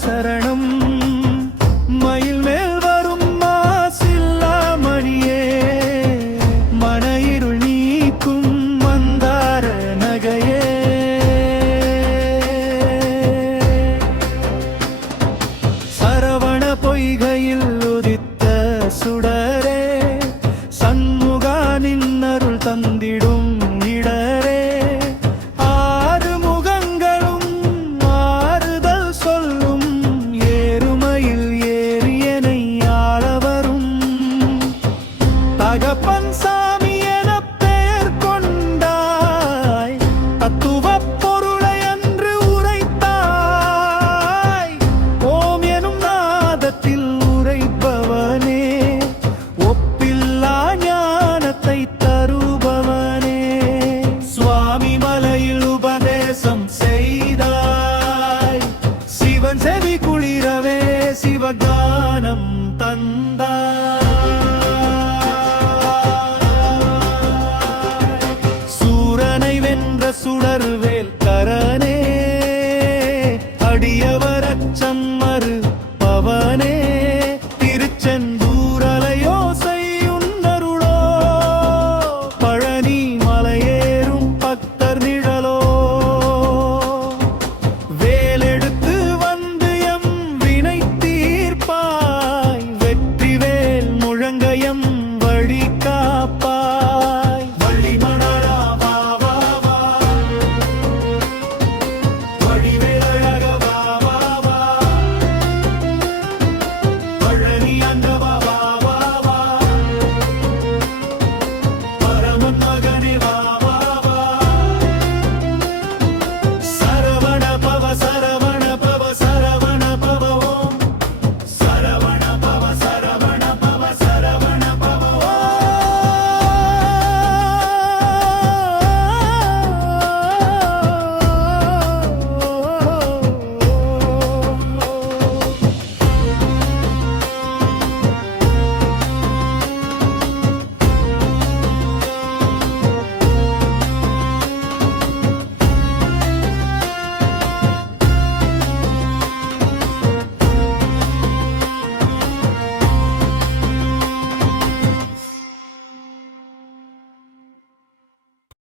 சரணம் மயில் மேல் வரும் மாசில்லா மணியே மன இருள் நீக்கும் மந்தார நகையே சரவண பொய்கையில் உதித்த சுடரே சண்முகா நின்னருள் தந்திடும் இடரே ஆறு முகங்களும் ஆறுதல் சொல்லும் ஏறுமையில் ஏறியனை ஆளவரும் தகப்பன் சாமி என பெயர் கொண்டாய் தத்துவப் பொருளை அன்று உரைத்தாய் ஓம் எனும் நாதத்தில் உரைப்பவனே ஒப்பில்லா ஞானத்தை தருபவனே சுவாமி மலையில் உபதேசம் செய்தாய் சிவன் செவி குளிரவே சிவகா